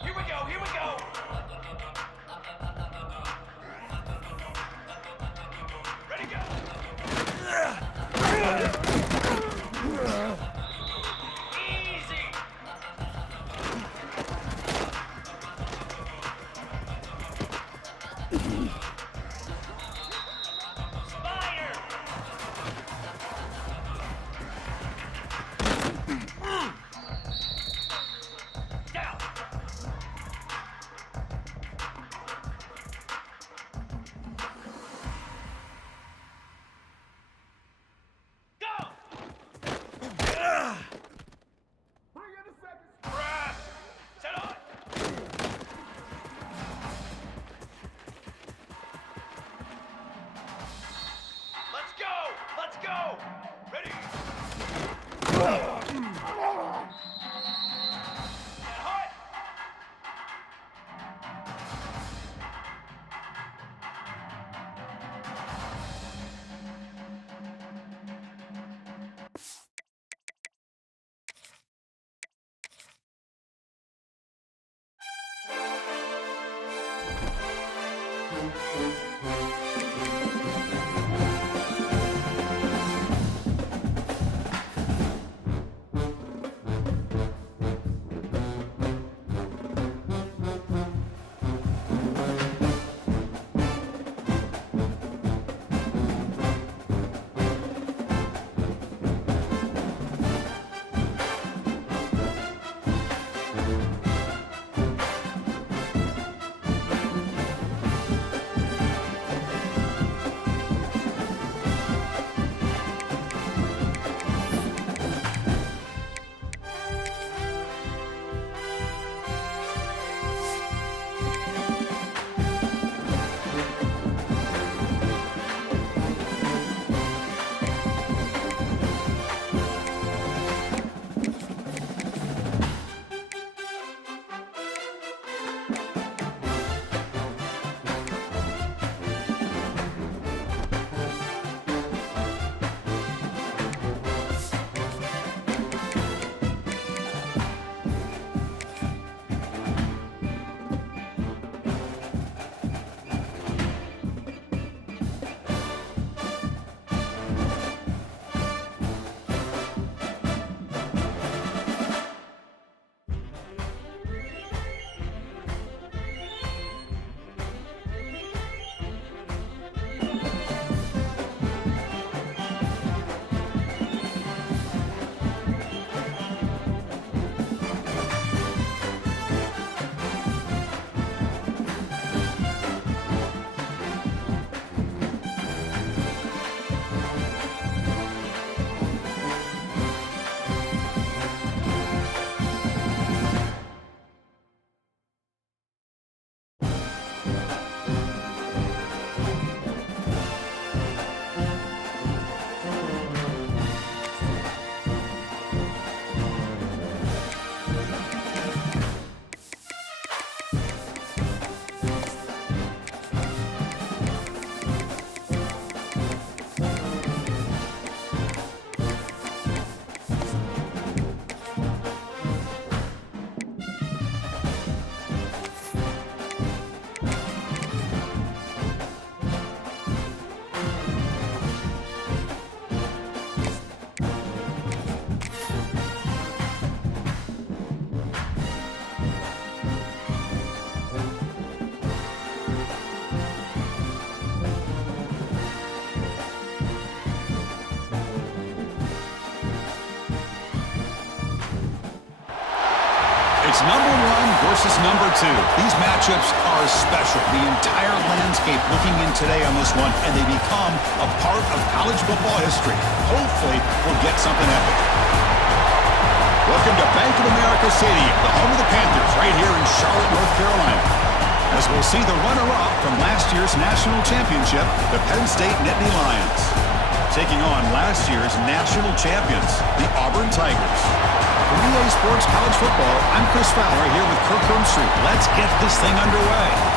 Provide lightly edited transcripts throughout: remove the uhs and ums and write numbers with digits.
Here we go, here we go! Ready, go! Easy! Spider! Down! It's number one versus number two. These matchups are special. The entire landscape looking in today on this one, and they become a part of college football history. Hopefully, we'll get something epic. Welcome to Bank of America Stadium, the home of the Panthers, right here in Charlotte, North Carolina. As we'll see the runner-up from last year's national championship, the Penn State Nittany Lions, taking on last year's national champions, the Auburn Tigers. From EA Sports College Football, I'm Chris Fowler here with Kirk Herbstreit. Let's get this thing underway.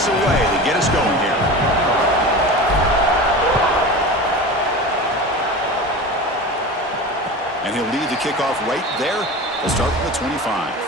Away to get us going here. And he'll lead the kickoff right there. We'll start from the 25.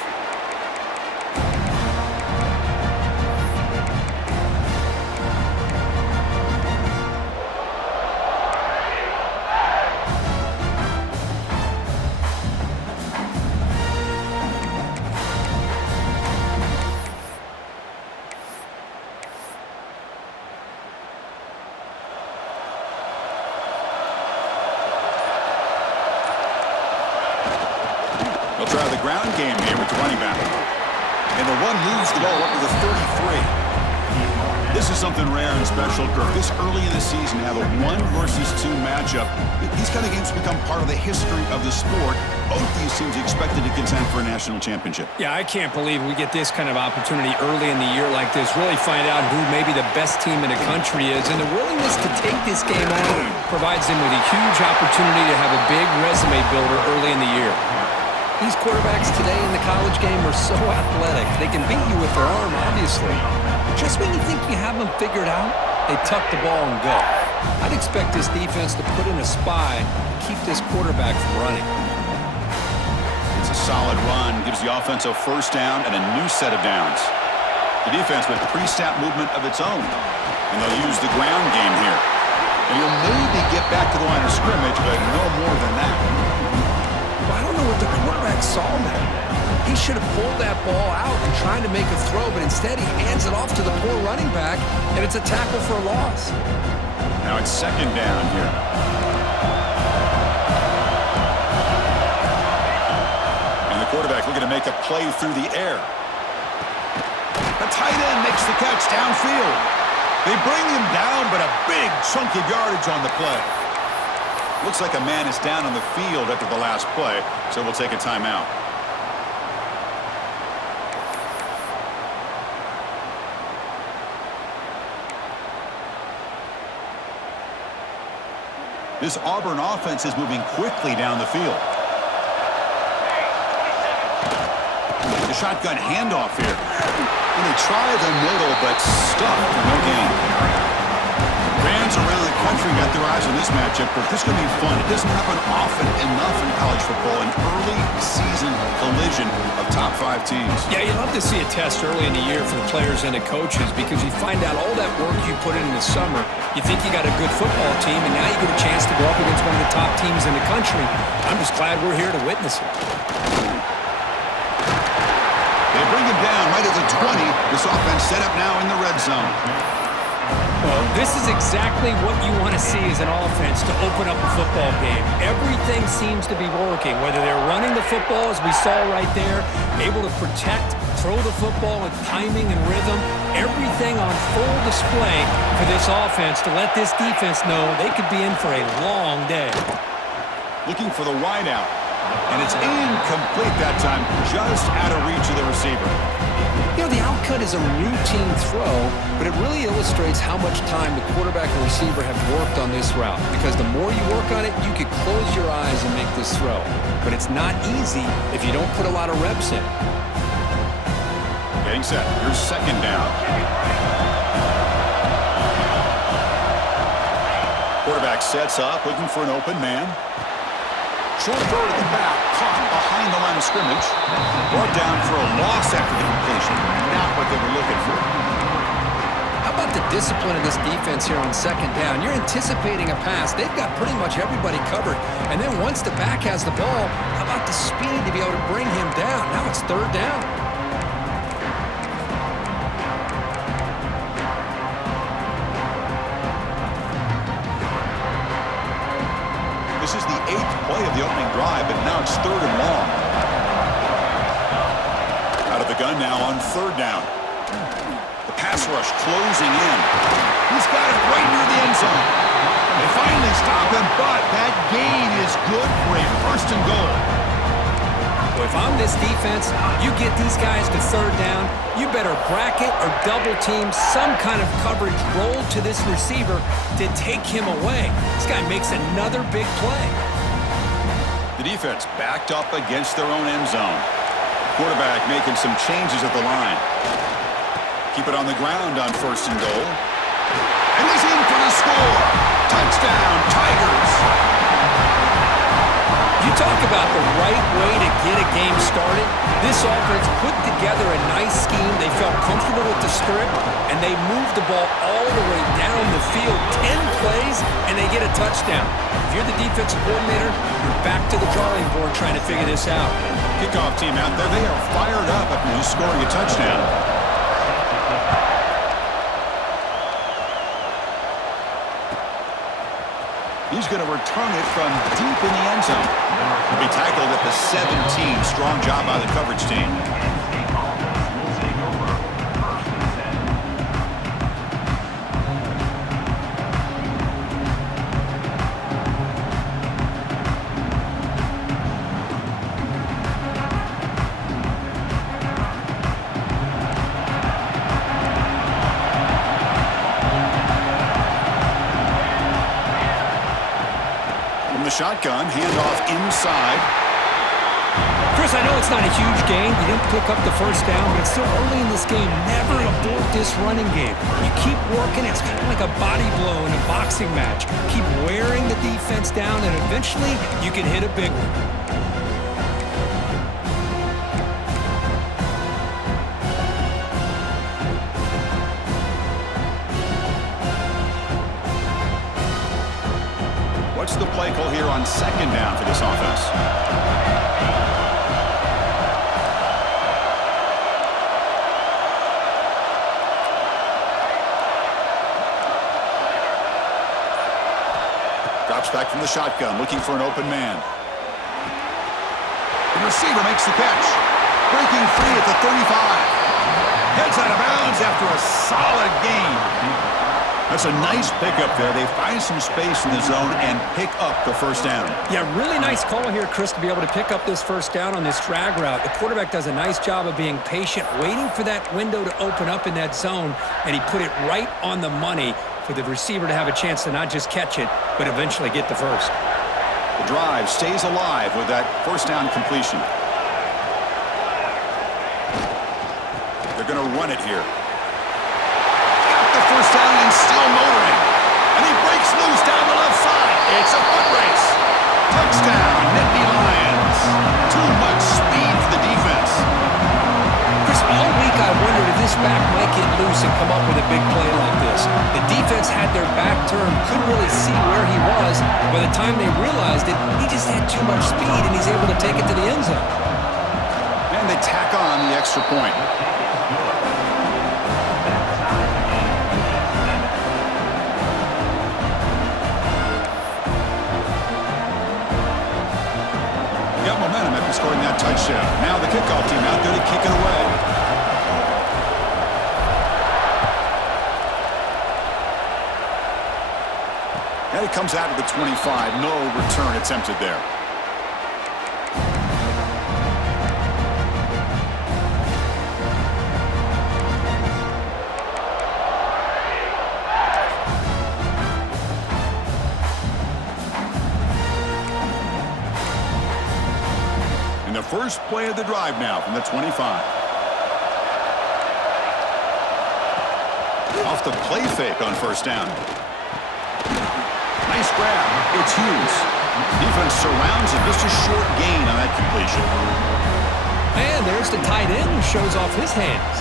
They'll try the ground game here with the running back. And the one moves the ball up to the 33. This is something rare and special, Kirk. This early in the season, have a 1 versus 2 matchup. These kind of games become part of the history of the sport. Both these teams expected to contend for a national championship. Yeah, I can't believe we get this kind of opportunity early in the year like this. Really find out who maybe the best team in the country is. And the willingness to take this game on provides them with a huge opportunity to have a big resume builder early in the year. These quarterbacks today in the college game are so athletic. They can beat you with their arm, obviously. Just when you think you have them figured out, they tuck the ball and go. I'd expect this defense to put in a spy to keep this quarterback from running. It's a solid run. Gives the offense a first down and a new set of downs. The defense with pre-snap movement of its own. And they'll use the ground game here. And you'll maybe get back to the line of scrimmage, but no more than that. I don't know what the quarterback saw there. He should have pulled that ball out and tried to make a throw, but instead he hands it off to the poor running back, and it's a tackle for a loss. Now it's second down here. And the quarterback looking to make a play through the air. The tight end makes the catch downfield. They bring him down, but a big chunk of yardage on the play. Looks like a man is down on the field after the last play, so we'll take a timeout. This Auburn offense is moving quickly down the field. The shotgun handoff here. And they try the middle, but stuffed for no gain. Fans around the country got their eyes on this matchup, but this is going to be fun. It doesn't happen often enough in college football, an early season collision of top 5 teams. Yeah, you love to see a test early in the year for the players and the coaches because you find out all that work you put in the summer. You think you got a good football team, and now you get a chance to go up against one of the top teams in the country. I'm just glad we're here to witness it. They bring him down right at the 20. This offense set up now in the red zone. Well, this is exactly what you want to see as an offense to open up a football game. Everything seems to be working, whether they're running the football, as we saw right there, able to protect, throw the football with timing and rhythm, everything on full display for this offense to let this defense know they could be in for a long day. Looking for the wideout, and it's incomplete that time, just out of reach of the receiver. You know, the outcut is a routine throw, but it really illustrates how much time the quarterback and receiver have worked on this route. Because the more you work on it, you could close your eyes and make this throw. But it's not easy if you don't put a lot of reps in. Getting set. Here's second down. Quarterback sets up, looking for an open man. Short throw to the back, caught behind the line of scrimmage. Brought down for a loss after the completion. Not what they were looking for. How about the discipline of this defense here on second down? You're anticipating a pass. They've got pretty much everybody covered. And then once the back has the ball, how about the speed to be able to bring him down? Now it's third down. This is the 8th play of the opening drive, but now it's third and long. Out of the gun now on third down. The pass rush closing in. He's got it right near the end zone. They finally stop him, but that gain is good for a first and goal. Well, if I'm this defense, you get these guys to third down, you better bracket or double team some kind of coverage roll to this receiver to take him away. This guy makes another big play. The defense backed up against their own end zone. Quarterback making some changes at the line. Keep it on the ground on first and goal. And he's in for the score. Touchdown, Tigers. You talk about the right way to get a game started. This offense put together a nice scheme. They felt comfortable with the script, and they moved the ball all the way down the field. 10 plays, and they get a touchdown. If you're the defensive coordinator, you're back to the drawing board trying to figure this out. Kickoff team out there. They are fired up after just scoring a touchdown. He's going to return it from deep in the end zone. He'll be tackled at the 17. Strong job by the coverage team. Shotgun, handoff inside. Chris, I know it's not a huge gain. You didn't pick up the first down, but it's still early in this game. Never abort this running game. You keep working. It's kind of like a body blow in a boxing match. Keep wearing the defense down, and eventually you can hit a big one. What's the play call here on second down for this offense? Drops back from the shotgun, looking for an open man. The receiver makes the catch. Breaking free at the 35. Heads out of bounds after a solid gain. That's a nice pickup there. They find some space in the zone and pick up the first down. Yeah, really nice call here, Chris, to be able to pick up this first down on this drag route. The quarterback does a nice job of being patient, waiting for that window to open up in that zone, and he put it right on the money for the receiver to have a chance to not just catch it, but eventually get the first. The drive stays alive with that first down completion. They're going to run it here. First down and still motoring. And he breaks loose down the left side. It's a foot race. Touchdown, Nittany Lions. Too much speed for the defense. Chris, all week I wondered if this back might get loose and come up with a big play like this. The defense had their back turned, couldn't really see where he was. By the time they realized it, he just had too much speed, and he's able to take it to the end zone. And they tack on the extra point. Momentum after scoring that touchdown. Now the kickoff team out there to kick it away. And it comes out of the 25. No return attempted there. First play of the drive now from the 25. Off the play fake on first down. Nice grab. It's Hughes. Defense surrounds him. Just a short gain on that completion. And there's the tight end who shows off his hands.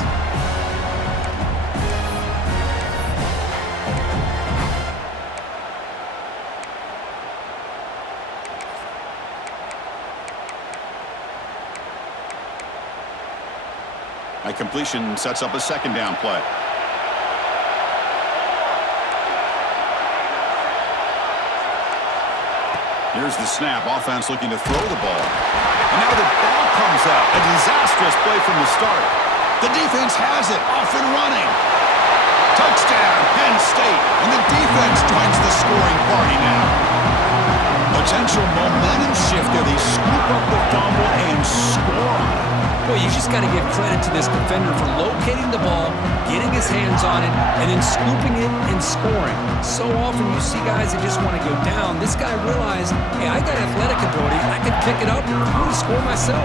A completion sets up a second down play. Here's the snap. Offense looking to throw the ball. And now the ball comes out. A disastrous play from the start. The defense has it. Off and running. Touchdown, Penn State. And the defense joins the scoring party now. Potential momentum shift there. They scoop up the fumble and score on it. Boy, you just got to give credit to this defender for locating the ball, getting his hands on it, and then scooping it and scoring. So often you see guys that just want to go down. This guy realized, hey, I got athletic ability. I can pick it up and really score myself.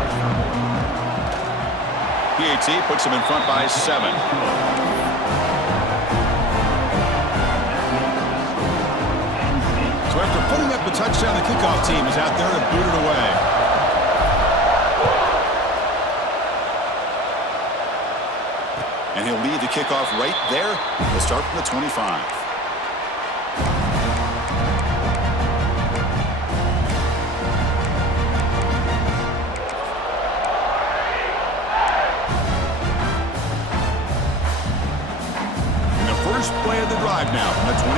PAT puts him in front by 7. So after putting up the touchdown, the kickoff team is out there to boot it away. And he'll lead the kickoff right there. He'll start from the 25. And the first play of the drive now from the 25.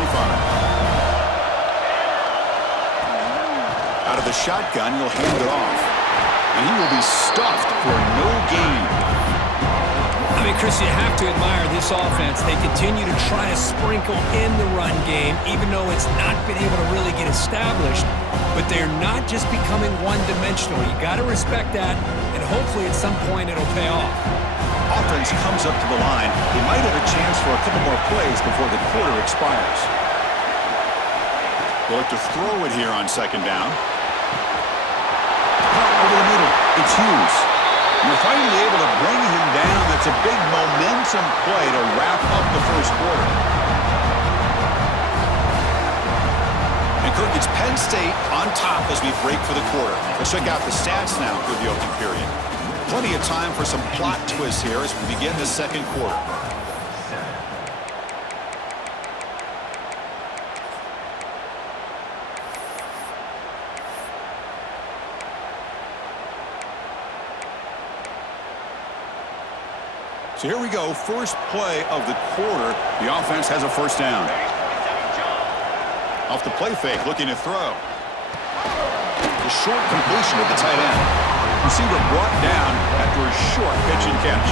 Out of the shotgun, he'll hand it off. And he will be stuffed for no gain. I mean, Chris, you have to admire this offense. They continue to try to sprinkle in the run game, even though it's not been able to really get established. But they're not just becoming one-dimensional. You got to respect that, and hopefully at some point it'll pay off. Offense comes up to the line. They might have a chance for a couple more plays before the quarter expires. They'll look to throw it here on second down. Over the middle, it's Hughes. You're finally able to bring him down. That's a big momentum play to wrap up the first quarter. And Kirk, it's Penn State on top as we break for the quarter. Let's check out the stats now through the opening period. Plenty of time for some plot twists here as we begin the second quarter. So here we go, first play of the quarter. The offense has a first down. Off the play fake, looking to throw. The short completion of the tight end. Receiver brought down after a short pitch and catch.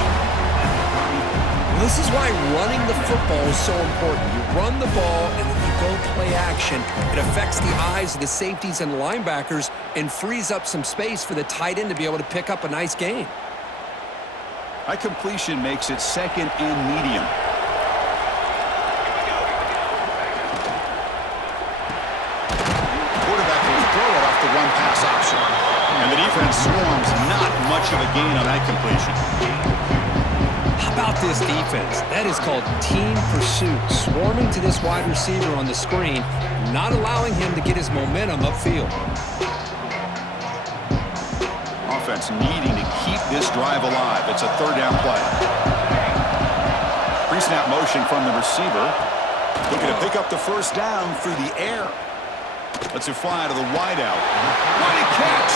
This is why running the football is so important. You run the ball and then you go play action. It affects the eyes of the safeties and linebackers and frees up some space for the tight end to be able to pick up a nice gain. High completion makes it second and medium. Quarterback will throw it off the run-pass option. And the defense swarms, not much of a gain on that completion. How about this defense? That is called team pursuit. Swarming to this wide receiver on the screen, not allowing him to get his momentum upfield. Offense needing to keep this drive alive. It's a third down play. Pre-snap motion from the receiver. Looking to pick up the first down through the air. Lets it fly to the wideout. What a catch!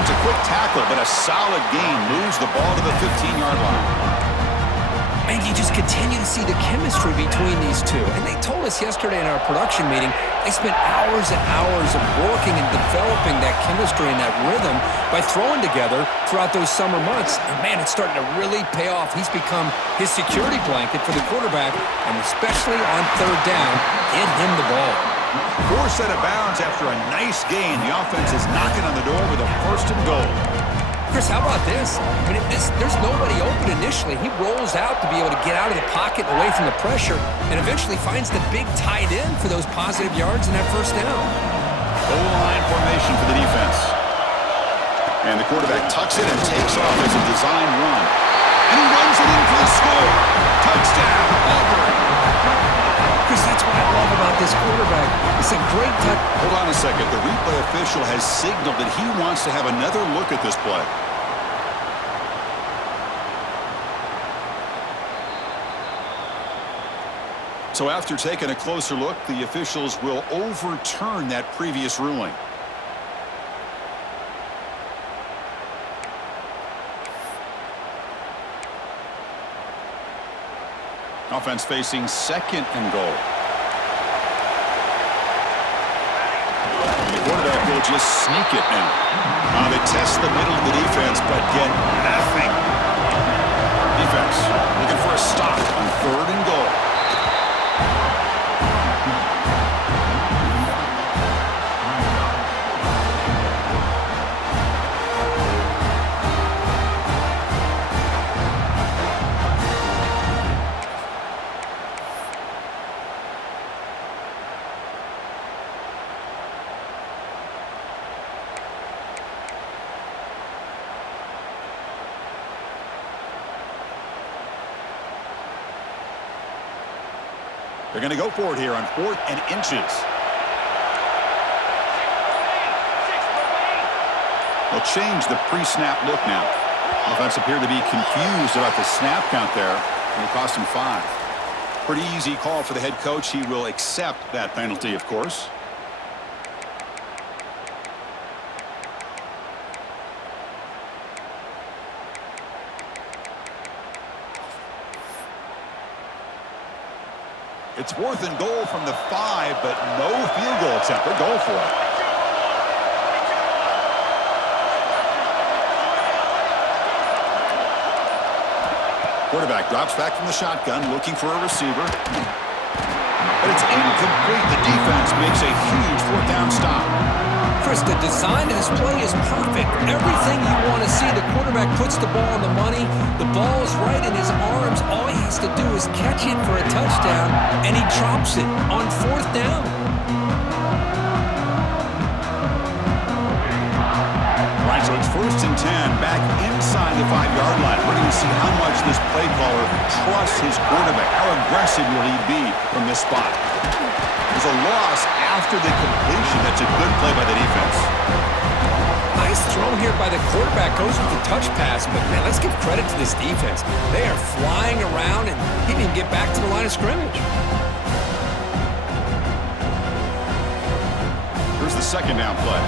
It's a quick tackle, but a solid gain moves the ball to the 15-yard line. And you just continue to see the chemistry between these two. And they told us yesterday in our production meeting, they spent hours and hours of working and developing that chemistry and that rhythm by throwing together throughout those summer months. And man, it's starting to really pay off. He's become his security blanket for the quarterback, and especially on third down, get him the ball. 4 set of bounds after a nice gain. The offense is knocking on the door with a first and goal. Chris, how about this? I mean, there's nobody open initially. He rolls out to be able to get out of the pocket away from the pressure and eventually finds the big tight end for those positive yards in that first down. Goal-line formation for the defense. And the quarterback tucks it and takes off as a design run. And he runs it in for the score. Touchdown, Auburn. Chris, that's what I love about this quarterback. It's a great touch. Hold on a second. The replay official has signaled that he wants to have another look at this play. So after taking a closer look, the officials will overturn that previous ruling. Offense facing 2nd and goal. The quarterback will just sneak it now. They test the middle of the defense, but get nothing. Defense looking for a stop on 3rd and goal. They're going to go for it here on 4th and inches. They'll change the pre-snap look now. Offense appeared to be confused about the snap count there, and it cost him 5. Pretty easy call for the head coach. He will accept that penalty, of course. It's 4th and goal from the 5, but no field goal attempt. They're going for it. Quarterback drops back from the shotgun, looking for a receiver. But it's incomplete. The defense makes a huge 4th down stop. Chris, the design of this play is perfect. Everything you want to see. The quarterback puts the ball on the money. The ball is right in his arms. All he has to do is catch it for a touchdown, and he drops it on 4th down. Right, so it's 1st and 10, back inside the 5-yard line. We're going to see how much this play caller trusts his quarterback. How aggressive will he be from this spot? There's a loss after the completion. That's a good play by the defense. Nice throw here by the quarterback. Goes with the touch pass, but man, let's give credit to this defense. They are flying around, and he didn't even get back to the line of scrimmage. Here's the 2nd down play.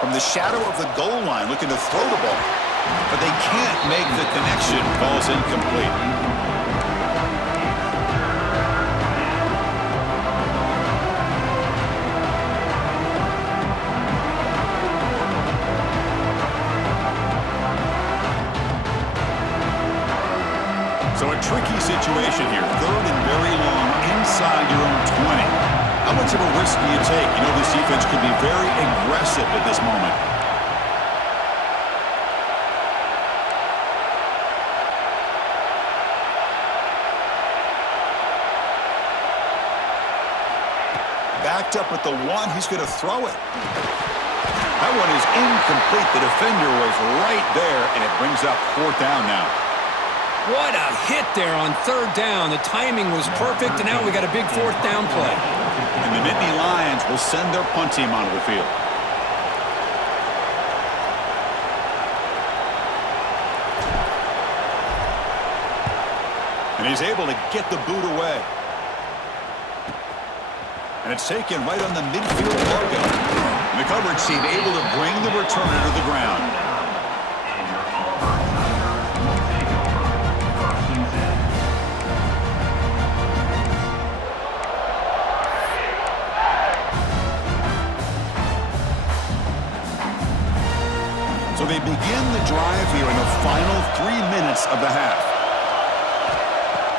From the shadow of the goal line, looking to throw the ball. But they can't make the connection. Ball's incomplete. So a tricky situation here. 3rd and very long inside your own 20. How much of a risk do you take? You know this defense could be very aggressive at this moment. Backed up at the 1. He's going to throw it. That one is incomplete. The defender was right there, and it brings up 4th down now. What a hit there on 3rd down. The timing was perfect, and now we got a big 4th down play. And the Nittany Lions will send their punt team onto the field. And he's able to get the boot away. And it's taken right on the midfield logo. And the coverage team able to bring the returner to the ground. So they begin the drive here in the final 3 minutes of the half.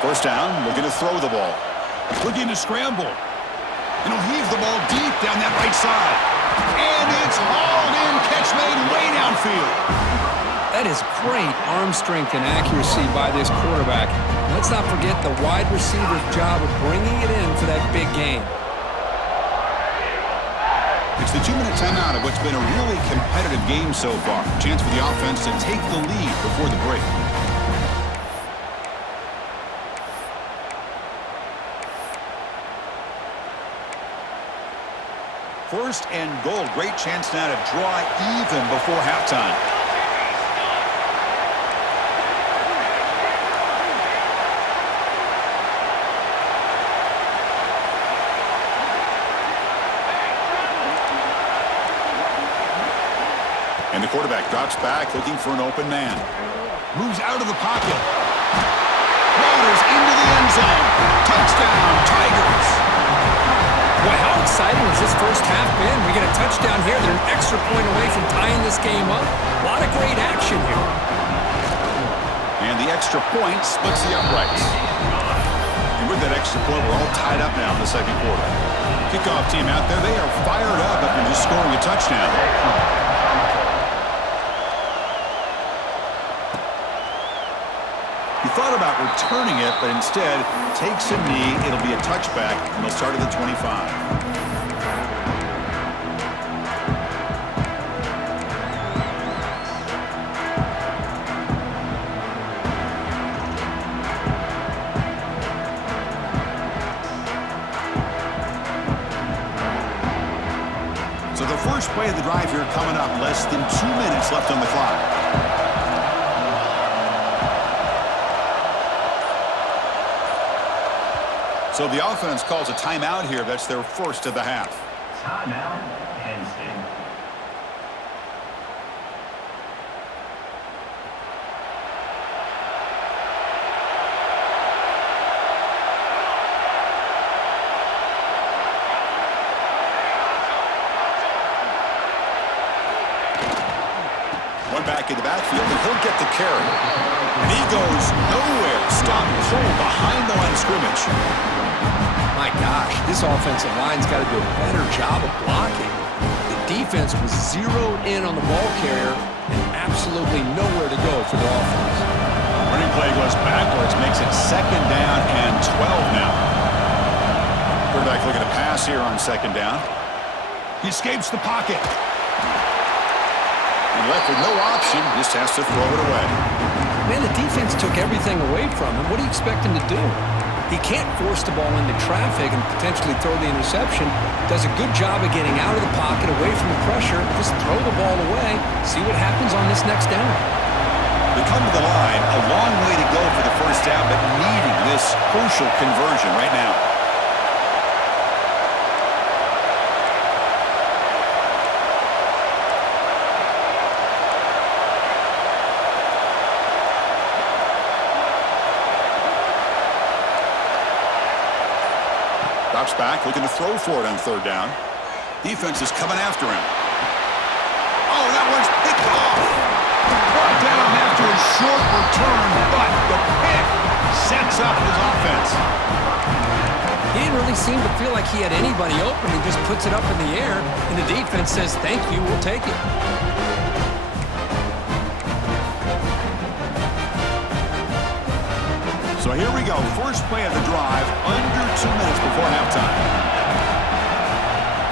1st down, looking to throw the ball. Looking to scramble. And he'll heave the ball deep down that right side. And it's hauled in, catch made way downfield. That is great arm strength and accuracy by this quarterback. Let's not forget the wide receiver's job of bringing it in for that big game. It's the 2-minute timeout of what's been a really competitive game so far. Chance for the offense to take the lead before the break. First and goal. Great chance now to draw even before halftime. And the quarterback drops back, looking for an open man. Moves out of the pocket. Raiders into the end zone. Touchdown, Tigers. Boy, how exciting has this first half been? We get a touchdown here. They're an extra point away from tying this game up. A lot of great action here. And the extra point splits the uprights. And with that extra point, we're all tied up now in the second quarter. Kickoff team out there, they are fired up after just scoring a touchdown. He thought about returning it, but instead takes a knee. It'll be a touchback, and they'll start at the 25. So the first play of the drive here coming up. Less than 2 minutes left on the clock. So the offense calls a timeout here. That's their first of the half. Timeout, Penn State. One back in the backfield, and he'll get the carry. And he goes nowhere. Stop pull behind the line of scrimmage. My gosh, this offensive line's got to do a better job of blocking. The defense was zeroed in on the ball carrier and absolutely nowhere to go for the offense. Running play goes backwards, makes it second down and 12 now. Quarterback looking to pass here on second down. He escapes the pocket. And left with no option, just has to throw it away. Man, the defense took everything away from him. What do you expect him to do? He can't force the ball into traffic and potentially throw the interception. Does a good job of getting out of the pocket, away from the pressure. Just throw the ball away. See what happens on this next down. They come to the line, a long way to go for the first down, but needing this crucial conversion right now. Drops back, looking to throw for it on third down. Defense is coming after him. Oh, that one's picked off. Brought down after a short return, but the pick sets up his offense. He didn't really seem to feel like he had anybody open. He just puts it up in the air, and the defense says, thank you, we'll take it. So here we go, first play of the drive, under 2 minutes before halftime.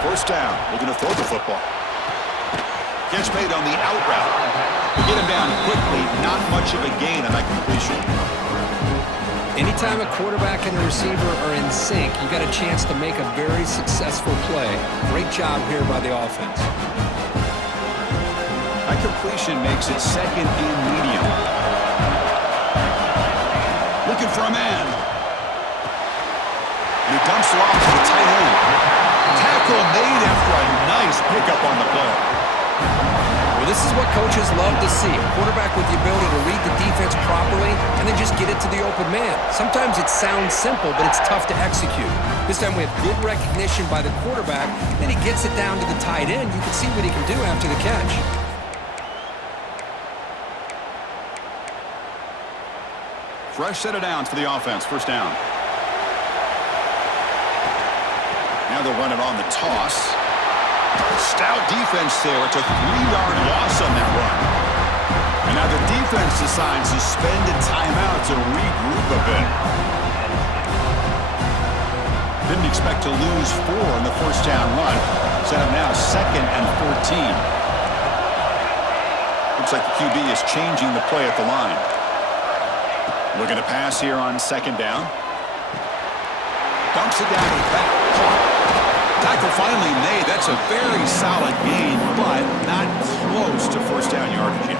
First down, looking to throw the football. Catch made on the out route. To get him down quickly, not much of a gain on that completion. Anytime a quarterback and a receiver are in sync, you got a chance to make a very successful play. Great job here by the offense. That completion makes it second and medium. Looking for a man. And he dumps it off to the tight end. Tackle made after a nice pickup on the play. Well, this is what coaches love to see. A quarterback with the ability to read the defense properly and then just get it to the open man. Sometimes it sounds simple, but it's tough to execute. This time we have good recognition by the quarterback, then he gets it down to the tight end. You can see what he can do after the catch. Fresh set of downs for the offense. First down. Now they'll run it on the toss. Stout defense there. It's a 3-yard loss on that run. And now the defense decides to spend a timeout to regroup a bit. Didn't expect to lose 4 in the first down run. Set up now second and 14. Looks like the QB is changing the play at the line. Looking to pass here on second down. Dumps it down to the back. Tackle finally made. That's a very solid gain, but not close to first down yardage yet.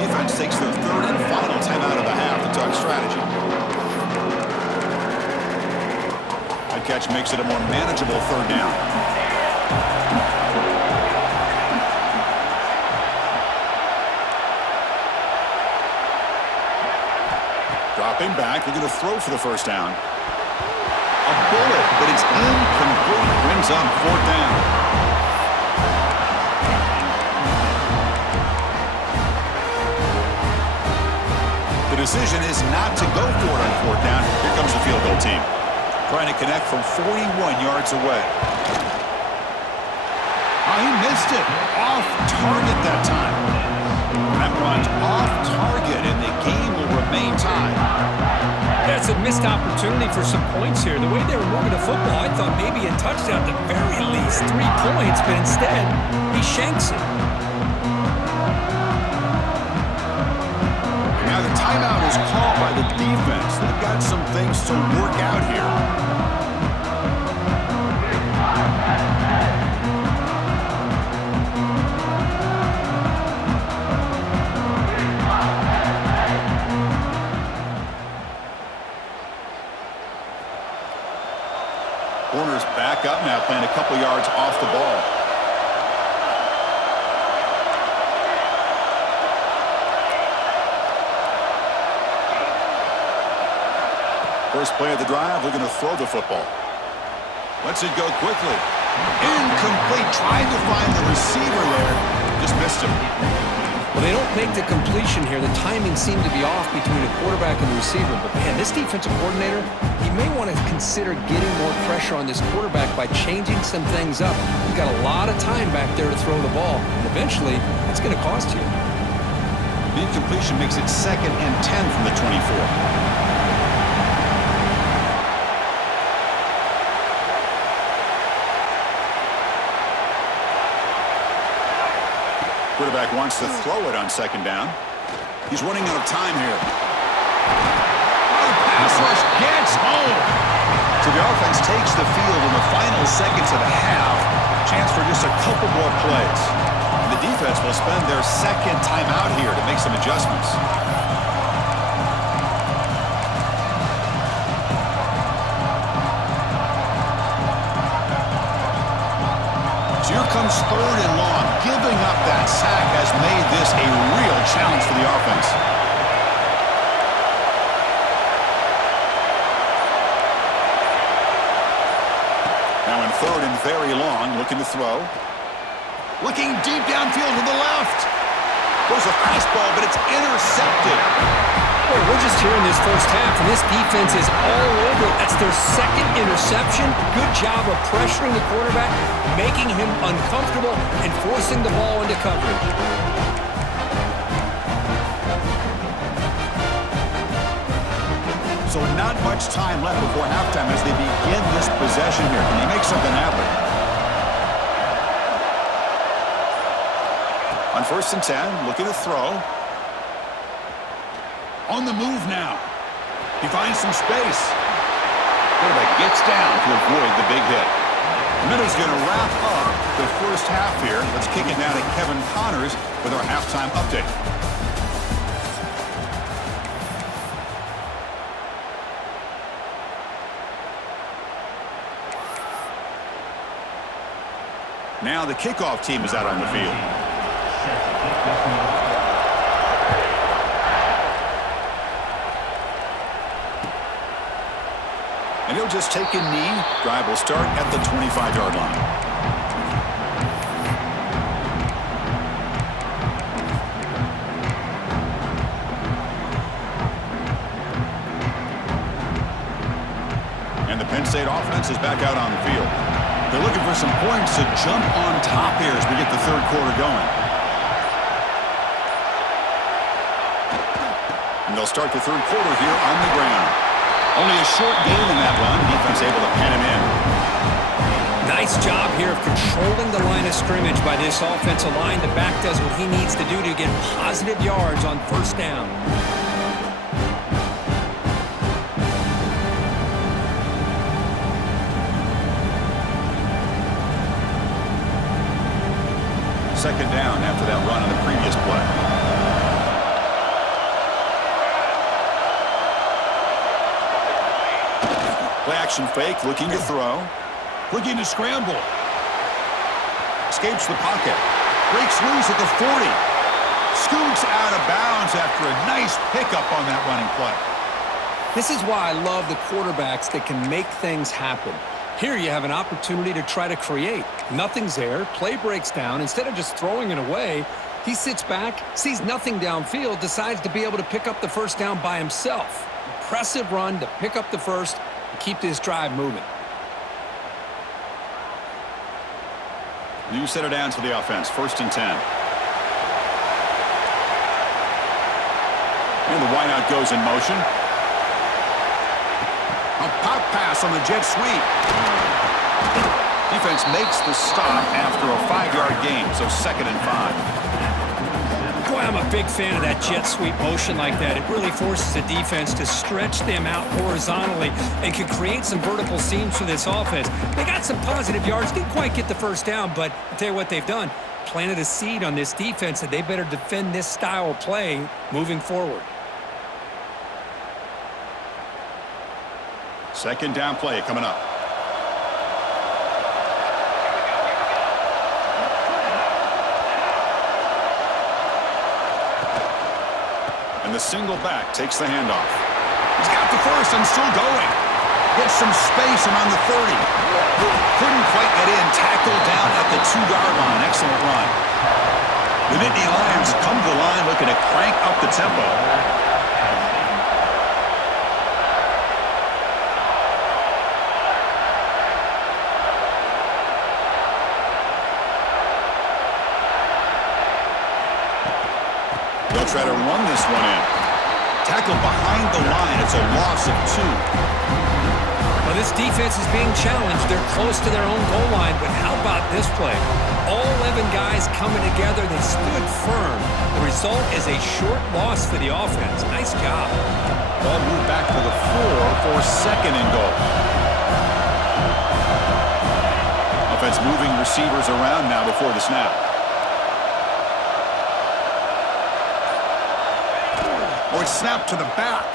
Defense takes their third and final timeout of the half to talk strategy. That catch makes it a more manageable third down. Dropping back, looking to throw for the first down. A bullet, but it's incomplete. Brings up fourth down. The decision is not to go for it on fourth down. Here comes the field goal team. Trying to connect from 41 yards away. Oh, he missed it. Off target that time. That runs off target, and the game will remain tied. That's a missed opportunity for some points here. The way they were moving the football, I thought maybe a touchdown at the very least. 3 points, but instead, he shanks it. Now the timeout is called by the defense. They've got some things to work out here. Corners back up now, playing a couple yards off the ball. First play of the drive, looking to throw the football. Lets it go quickly. Incomplete. Trying to find the receiver there. Just missed him. Well, they don't make the completion here. The timing seemed to be off between the quarterback and the receiver. But, man, this defensive coordinator, he may want to consider getting more pressure on this quarterback by changing some things up. He's got a lot of time back there to throw the ball. And eventually, that's going to cost you. The incompletion makes it 2nd and 10 from the 24. Quarterback wants to throw it on 2nd down. He's running out of time here. Oh, the pass rush gets home. So the offense takes the field in the final seconds of the half. Chance for just a couple more plays. And the defense will spend their 2nd timeout here to make some adjustments. So here comes 3rd and long. Giving up that sack has made this a real challenge for the offense. Now in 3rd and very long, looking to throw. Looking deep downfield to the left. Goes a fastball, but it's intercepted. Boy, we're just here in this first half, and this defense is all over. That's their 2nd interception. Good job of pressuring the quarterback, making him uncomfortable, and forcing the ball into coverage. So not much time left before halftime as they begin this possession here. Can they make something happen? On 1st and 10, looking to throw. On the move now. He finds some space. Quarterback gets down to avoid the big hit. The Minnows going to wrap up the first half here. Let's kick it now to Kevin Connors with our halftime update. Now the kickoff team is out on the field. And he'll just take a knee. Drive will start at the 25-yard line. And the Penn State offense is back out on the field. They're looking for some points to jump on top here as we get the 3rd quarter going. And they'll start the 3rd quarter here on the ground. Only a short gain in that run. Defense able to pen him in. Nice job here of controlling the line of scrimmage by this offensive line. The back does what he needs to do to get positive yards on 1st down. Second down after that run on the previous play. Play action fake, looking to throw. Looking to scramble. Escapes the pocket. Breaks loose at the 40. Scoots out of bounds after a nice pickup on that running play. This is why I love the quarterbacks that can make things happen. Here you have an opportunity to try to create. Nothing's there. Play breaks down. Instead of just throwing it away, he sits back, sees nothing downfield, decides to be able to pick up the first down by himself. Impressive run to pick up the first and keep this drive moving. New set of downs for the offense. 1st and 10. And the wideout goes in motion. A pop pass on the jet sweep. Defense makes the stop after a 5-yard gain, so 2nd and 5. Boy, I'm a big fan of that jet sweep motion like that. It really forces the defense to stretch them out horizontally and can create some vertical seams for this offense. They got some positive yards, didn't quite get the first down, but I'll tell you what they've done. Planted a seed on this defense that they better defend this style of play moving forward. 2nd down play coming up. And the single back takes the handoff. He's got the first and still going. Gets some space around the 30. Couldn't quite get in. Tackled down at the 2-yard line. Excellent run. The Nittany Lions come to the line looking to crank up the tempo. They'll try to run this one in. Tackled behind the line. It's a loss of 2. Well, this defense is being challenged. They're close to their own goal line, but how about this play? All 11 guys coming together. They stood firm. The result is a short loss for the offense. Nice job. Ball moved back to the 4 for 2nd and goal. Offense moving receivers around now before the snap. Or it's snapped to the back.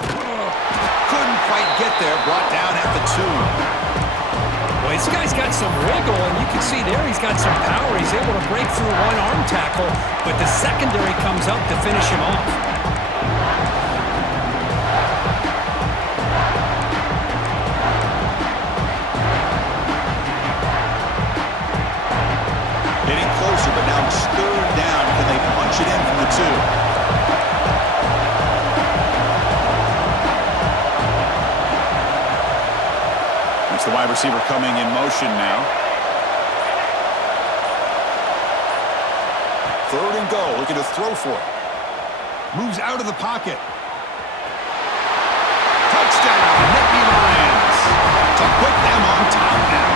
Couldn't quite get there. Brought down at the 2. Well, this guy's got some wiggle, and you can see there he's got some power. He's able to break through one arm tackle, but the secondary comes up to finish him off. Getting closer, but now it's 3rd down. Can they punch it in from the 2? The wide receiver coming in motion now. 3rd and goal, looking to throw for it. Moves out of the pocket. Touchdown, Nittany Lions. To put them on top now.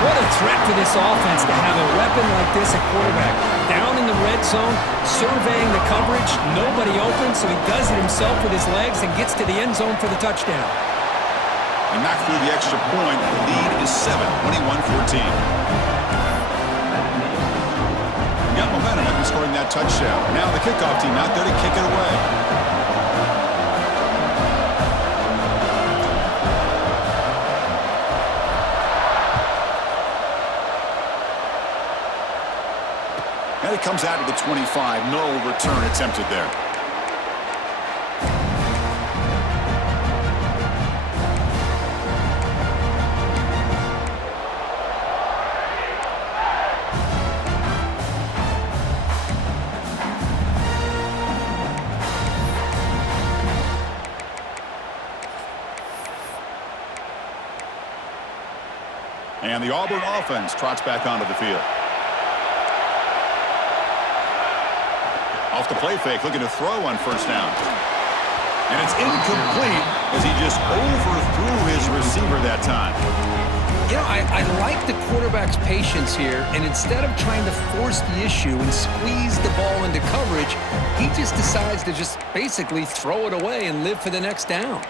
What a threat for this offense to have a weapon like this at quarterback. Down in the red zone, surveying the coverage, nobody open, so he does it himself with his legs and gets to the end zone for the touchdown. And knocked through the extra point. The lead is 7, 21-14. Got momentum after scoring that touchdown. Now the kickoff team out there to kick it away. And it comes out to the 25. No return attempted there. And the Auburn offense trots back onto the field. Off the play fake, looking to throw on 1st down. And it's incomplete as he just overthrew his receiver that time. You know, I like the quarterback's patience here, and instead of trying to force the issue and squeeze the ball into coverage, he just decides to just basically throw it away and live for the next down.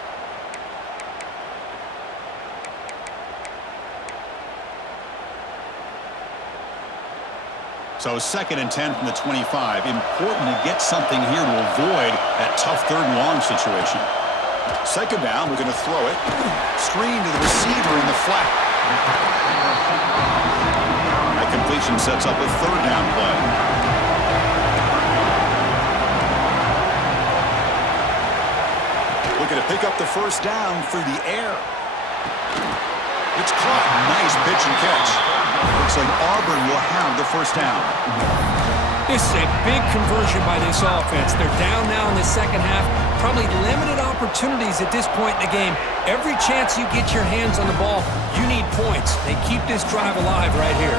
So 2nd and 10 from the 25. Important to get something here to avoid that tough 3rd and long situation. 2nd down, we're going to throw it. Screen to the receiver in the flat. That completion sets up a 3rd down play. to pick up the first down through the air. It's caught. Nice pitch and catch. Looks like Auburn will have the first down. This is a big conversion by this offense. They're down now in the second half. Probably limited opportunities at this point in the game. Every chance you get your hands on the ball, you need points. They keep this drive alive right here.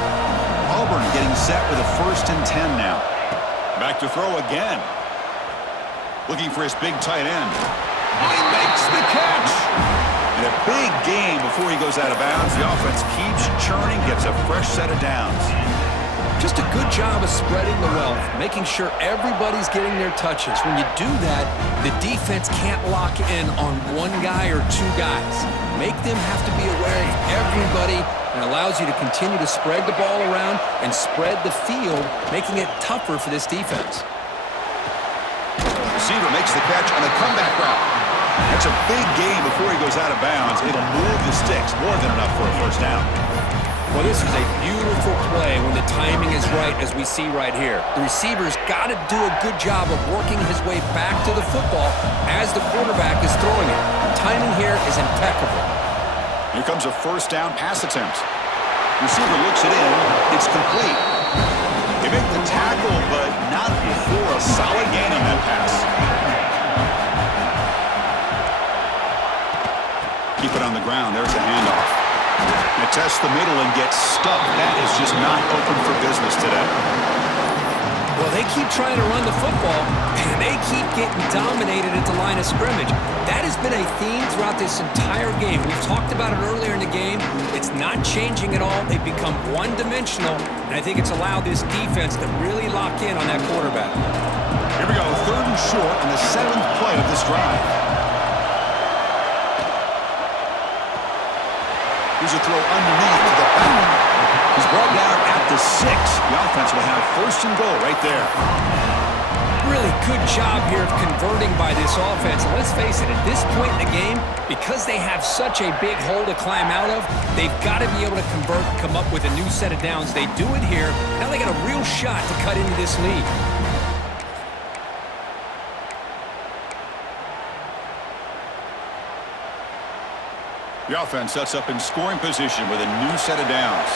Auburn getting set with a 1st and 10 now. Back to throw again. Looking for his big tight end. Oh, he makes the catch. And a big gain before he goes out of bounds. The offense keeps churning, gets a fresh set of downs. Just a good job of spreading the wealth, making sure everybody's getting their touches. When you do that, the defense can't lock in on one guy or two guys. Make them have to be aware of everybody, and allows you to continue to spread the ball around and spread the field, making it tougher for this defense. Receiver makes the catch on a comeback route. That's a big gain before he goes out of bounds. It'll move the sticks, more than enough for a first down. Well, this is a beautiful play when the timing is right, as we see right here. The receiver's got to do a good job of working his way back to the football as the quarterback is throwing it. The timing here is impeccable. Here comes a first down pass attempt. Receiver looks it in. It's complete. They make the tackle, but not before a solid gain on that pass. Keep it on the ground. There's a handoff. They test the middle and get stuck. That is just not open for business today. Well, they keep trying to run the football, and they keep getting dominated at the line of scrimmage. That has been a theme throughout this entire game. We've talked about it earlier in the game. It's not changing at all. They've become one-dimensional, and I think it's allowed this defense to really lock in on that quarterback. Here we go, 3rd and short on the 7th play of this drive. Here's a throw underneath to the back. He's brought down at the 6. The offense will have 1st and goal right there. Really good job here of converting by this offense. And let's face it, at this point in the game, because they have such a big hole to climb out of, they've got to be able to convert and come up with a new set of downs. They do it here. Now they got a real shot to cut into this lead. The offense sets up in scoring position with a new set of downs.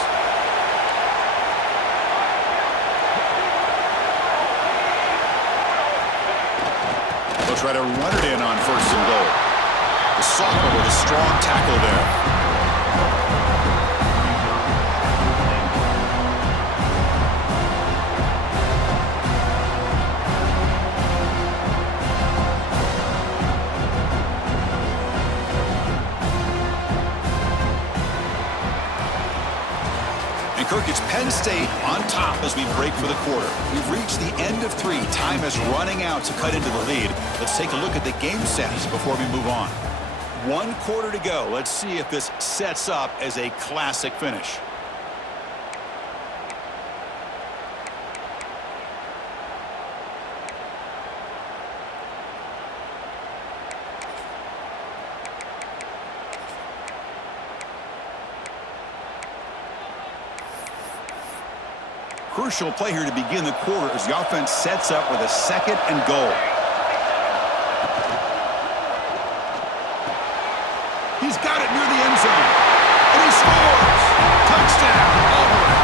They'll try to run it in on 1st and goal. The sophomore with a strong tackle there. Kirk, it's Penn State on top as we break for the quarter. We've reached the end of 3. Time is running out to cut into the lead. Let's take a look at the game stats before we move on. 1 quarter to go. Let's see if this sets up as a classic finish. Crucial play here to begin the quarter as the offense sets up with a 2nd and goal. He's got it near the end zone. And he scores! Touchdown, Auburn!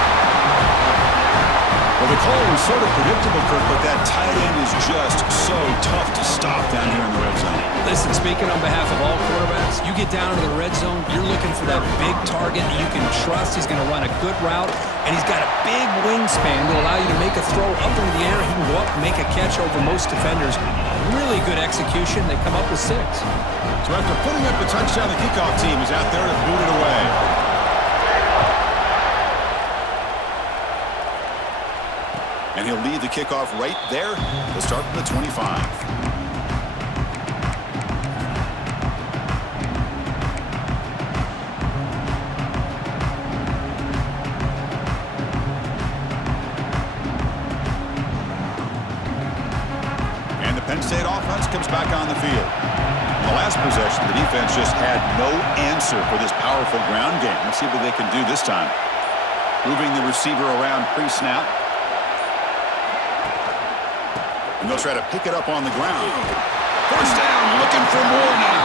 Well, the call was sort of predictable, Kirk, but that tight end is just so tough to stop down here in the red zone. Listen, speaking on behalf of all quarterbacks, you get down to the red zone, you're looking for that big target you can trust. He's going to run a good route, and he's got a big wingspan to allow you to make a throw up into the air. He can go up and make a catch over most defenders. Really good execution. They come up with 6. So after putting up the touchdown, the kickoff team is out there to boot it away. And he'll lead the kickoff right there. They'll start from the 25. Penn State offense comes back on the field. In the last possession, the defense just had no answer for this powerful ground game. Let's see what they can do this time. Moving the receiver around pre-snap. And they'll try to pick it up on the ground. First down, looking for more now.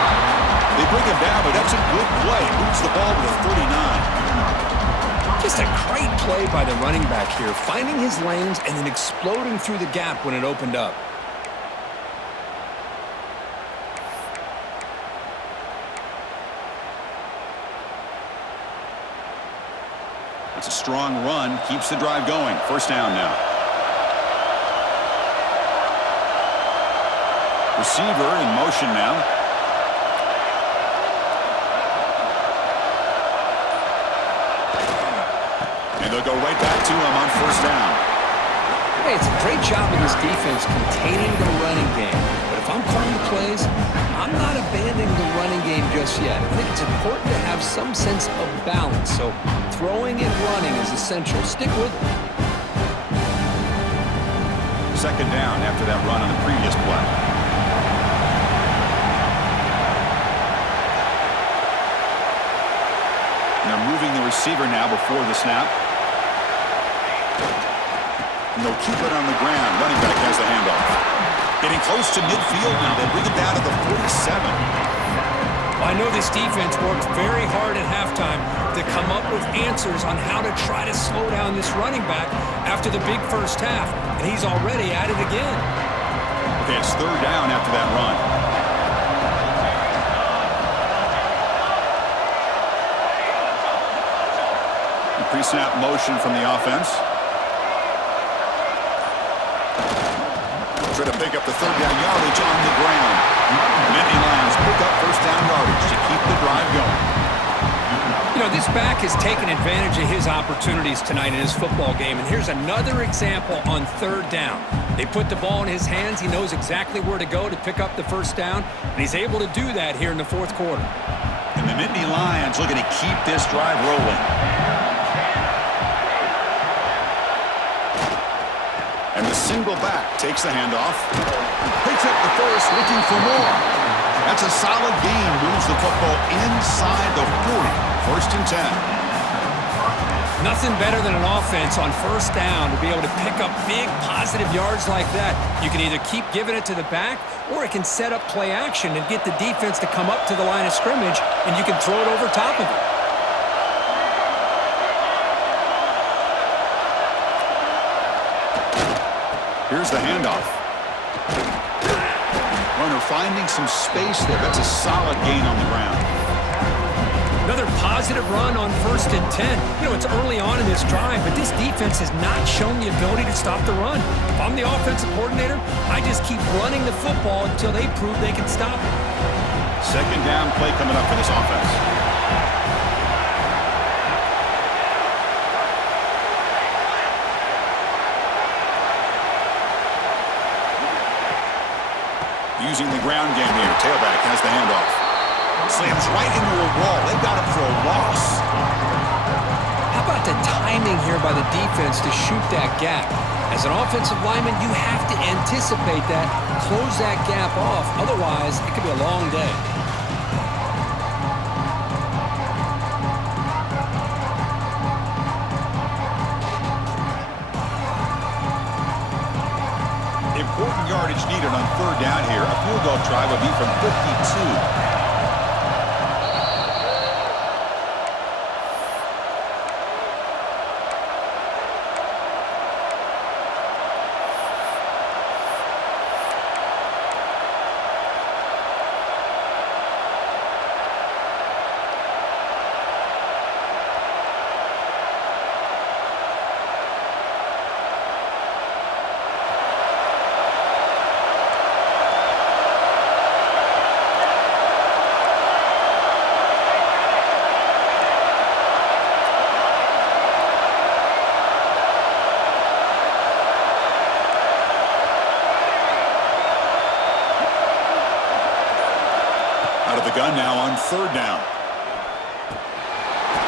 They bring him down, but that's a good play. Moves the ball to the 39. Just a great play by the running back here, finding his lanes and then exploding through the gap when it opened up. It's a strong run, keeps the drive going. First down now. Receiver in motion now. And they'll go right back to him on first down. Hey, it's a great job of this defense containing the running game. But if I'm calling the plays, I'm not abandoning the running game just yet. I think it's important to have some sense of balance. So throwing and running is essential. Stick with it. Second down after that run on the previous play. And they're moving the receiver now before the snap. And they'll keep it on the ground. Running back has the handoff. Getting close to midfield now. They bring it down to the 47. Well, I know this defense worked very hard at halftime to come up with answers on how to try to slow down this running back after the big first half. And he's already at it again. Okay, it's third down after that run. Pre-snap motion from the offense. Try to pick up the third down yardage on the ground. Nittany Lions pick up first down yardage to keep the drive going. You know, this back has taken advantage of his opportunities tonight in his football game. And here's another example on third down. They put the ball in his hands. He knows exactly where to go to pick up the first down. And he's able to do that here in the fourth quarter. And the Nittany Lions looking to keep this drive rolling. And the single back takes the handoff. Picks up the first, looking for more. That's a solid gain. Moves the football inside the 40. First and 10. Nothing better than an offense on first down to be able to pick up big positive yards like that. You can either keep giving it to the back, or it can set up play action and get the defense to come up to the line of scrimmage, and you can throw it over top of it. Here's the handoff. Runner finding some space there. That's a solid gain on the ground. Another positive run on first and 10. You know, it's early on in this drive, but this defense has not shown the ability to stop the run. If I'm the offensive coordinator, I just keep running the football until they prove they can stop it. Second down play coming up for this offense. Using the ground game here. Tailback has the handoff. Slams right into a wall. They got him for a loss. How about the timing here by the defense to shoot that gap? As an offensive lineman, you have to anticipate that, close that gap off. Otherwise, it could be a long day. Important yardage needed on third down here. A field goal try would be from 52. Gun now on third down.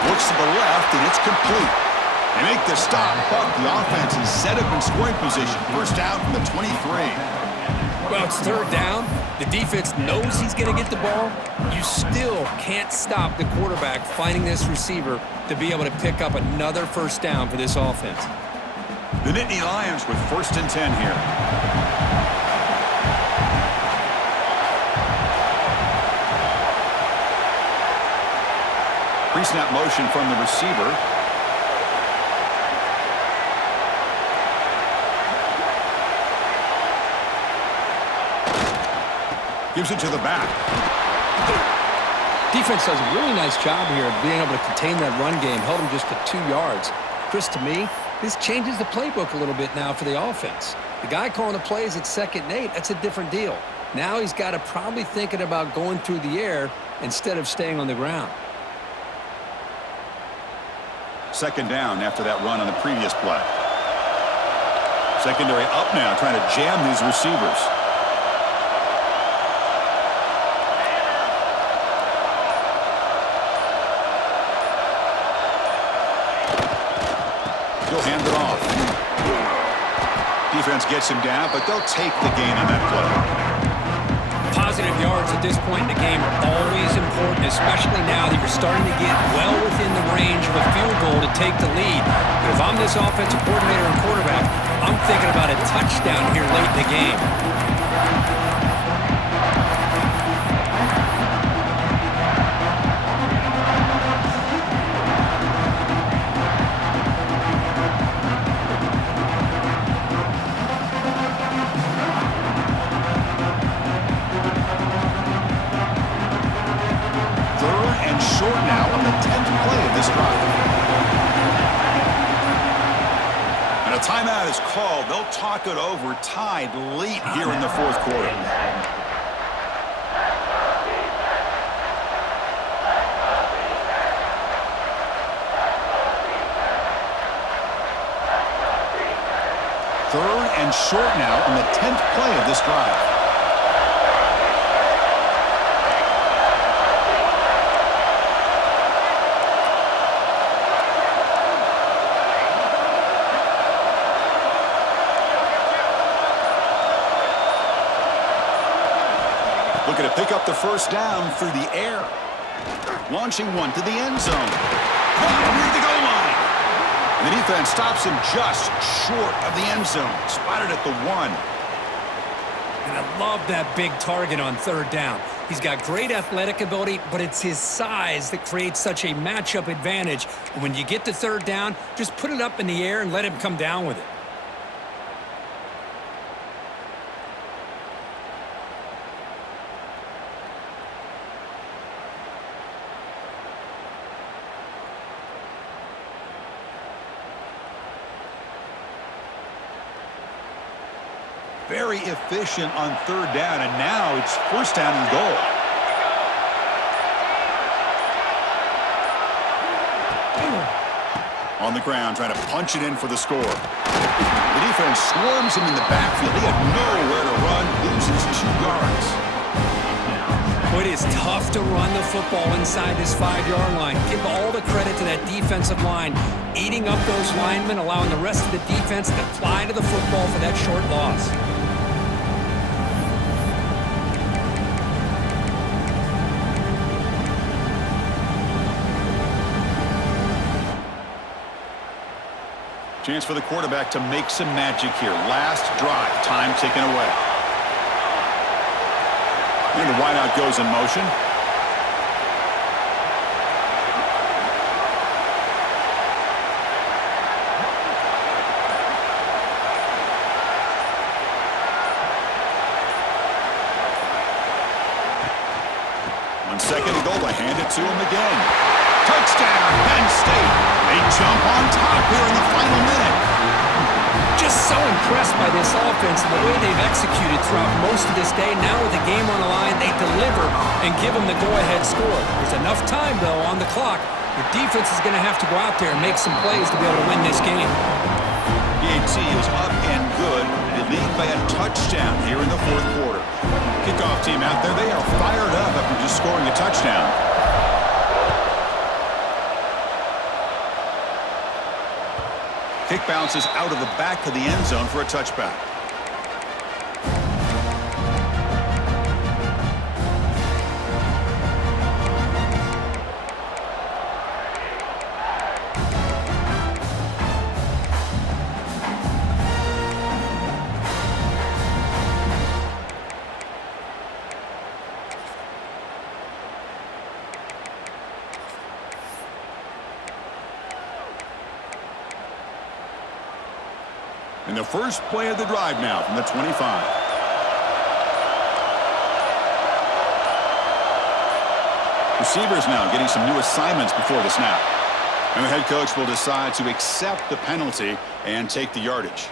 Looks to the left, and it's complete. They make the stop, but the offense is set up in scoring position. First down from the 23. Well, it's third down. The defense knows he's going to get the ball. You still can't stop the quarterback finding this receiver to be able to pick up another first down for this offense. The Nittany Lions with first and 10 here. Pre-snap motion from the receiver. Gives it to the back. Defense does a really nice job here of being able to contain that run game. Held him just to 2 yards. Chris, to me, this changes the playbook a little bit now for the offense. The guy calling the plays at 2nd and 8, that's a different deal. Now he's got to probably thinking about going through the air instead of staying on the ground. 2nd down after that run on the previous play. Secondary up now, trying to jam these receivers. He'll hand it off. Defense gets him down, but they'll take the gain on that play. Positive yards at this point in the game are always important, especially now that you're starting to get well within the range of a field goal to take the lead. But if I'm this offensive coordinator and quarterback, I'm thinking about a touchdown here late in the game. Short now on the 10th play of this drive. And a timeout is called. They'll talk it over, tied late here in the 4th quarter. Third and short now on the 10th play of this drive. Looking to pick up the 1st down through the air. Launching one to the end zone. Near the goal line. And the defense stops him just short of the end zone. Spotted at the 1. And I love that big target on 3rd down. He's got great athletic ability, but it's his size that creates such a matchup advantage. And when you get to 3rd down, just put it up in the air and let him come down with it. Very efficient on 3rd down, and now it's 1st down and goal. On the ground, trying to punch it in for the score. The defense swarms him in the backfield. He had nowhere to run, loses 2 yards. Boy, it is tough to run the football inside this 5-yard line. Give all the credit to that defensive line, eating up those linemen, allowing the rest of the defense to fly to the football for that short loss. Chance for the quarterback to make some magic here. Last drive, time ticking away. And the wideout goes in motion. On 2nd and goal, they hand it to him again. Touchdown, Penn State. They jump on top here in the final minute. Just so impressed by this offense and the way they've executed throughout most of this day. Now with the game on the line, they deliver and give them the go-ahead score. There's enough time, though, on the clock. The defense is going to have to go out there and make some plays to be able to win this game. PAT is up and good. They lead by a touchdown here in the 4th quarter. Kickoff team out there, they are fired up after just scoring a touchdown. Kick bounces out of the back of the end zone for a touchback. And the first play of the drive now from the 25. Receivers now getting some new assignments before the snap. And the head coach will decide to accept the penalty and take the yardage.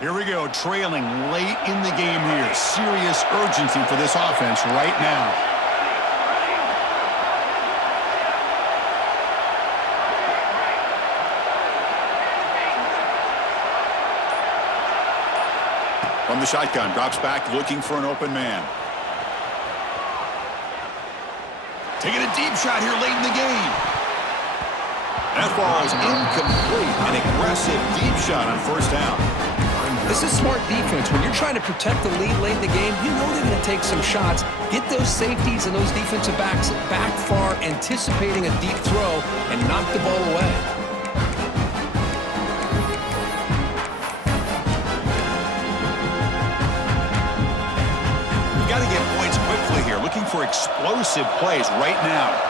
Here we go, trailing late in the game here. Serious urgency for this offense right now. From the shotgun, drops back looking for an open man. Taking a deep shot here late in the game. That falls incomplete. An aggressive deep shot on first down. This is smart defense. When you're trying to protect the lead late in the game, you know they're going to take some shots. Get those safeties and those defensive backs back far, anticipating a deep throw, and knock the ball away. Got to get points quickly here. Looking for explosive plays right now.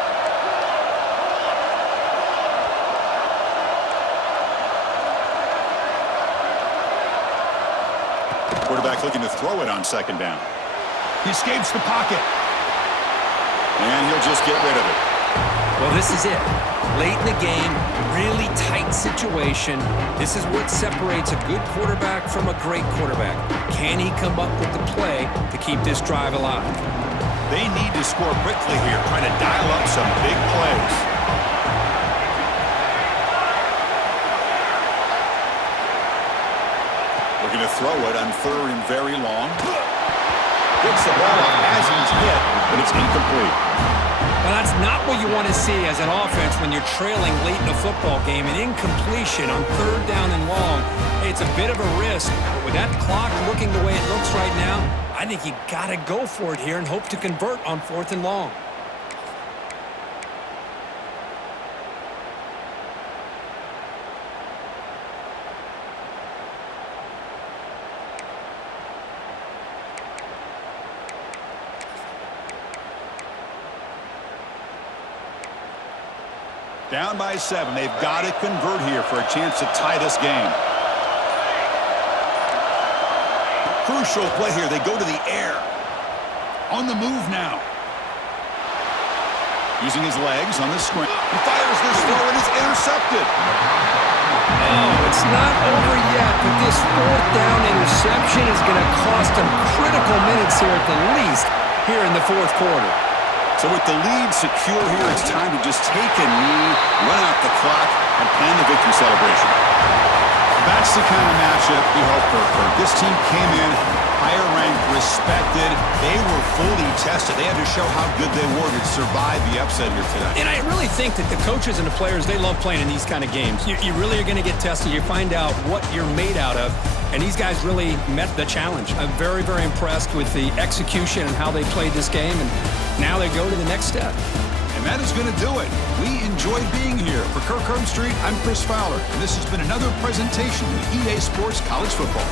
Quarterback looking to throw it on second down. He escapes the pocket. And he'll just get rid of it. Well, this is it. Late in the game, really tight situation. This is what separates a good quarterback from a great quarterback. Can he come up with the play to keep this drive alive? They need to score quickly here, trying to dial up some big plays. Looking to throw it on third and very long. Gets the ball off as he's hit, but it's incomplete. Well, that's not what you want to see as an offense when you're trailing late in a football game. An incompletion on third down and long. Hey, it's a bit of a risk, but with that clock looking the way it looks right now, I think you got to go for it here and hope to convert on fourth and long. Down by 7. They've got to convert here for a chance to tie this game. Crucial play here. They go to the air. On the move now. Using his legs on the screen. He fires this throw and it's intercepted. Oh, it's not over yet, but this fourth down interception is going to cost them critical minutes here at the least here in the fourth quarter. So with the lead secure here, it's time to just take a knee, run out the clock, and plan the victory celebration. That's the kind of matchup we hope for. This team came in higher ranked, respected. They were fully tested. They had to show how good they were to survive the upset here today. And I really think that the coaches and the players, they love playing in these kind of games. You really are going to get tested. You find out what you're made out of. And these guys really met the challenge. I'm very, very impressed with the execution and how they played this game. And now they go to the next step. And that is going to do it. We enjoyed being here. For Kirk Herbstreit, I'm Chris Fowler. And this has been another presentation of EA Sports College Football.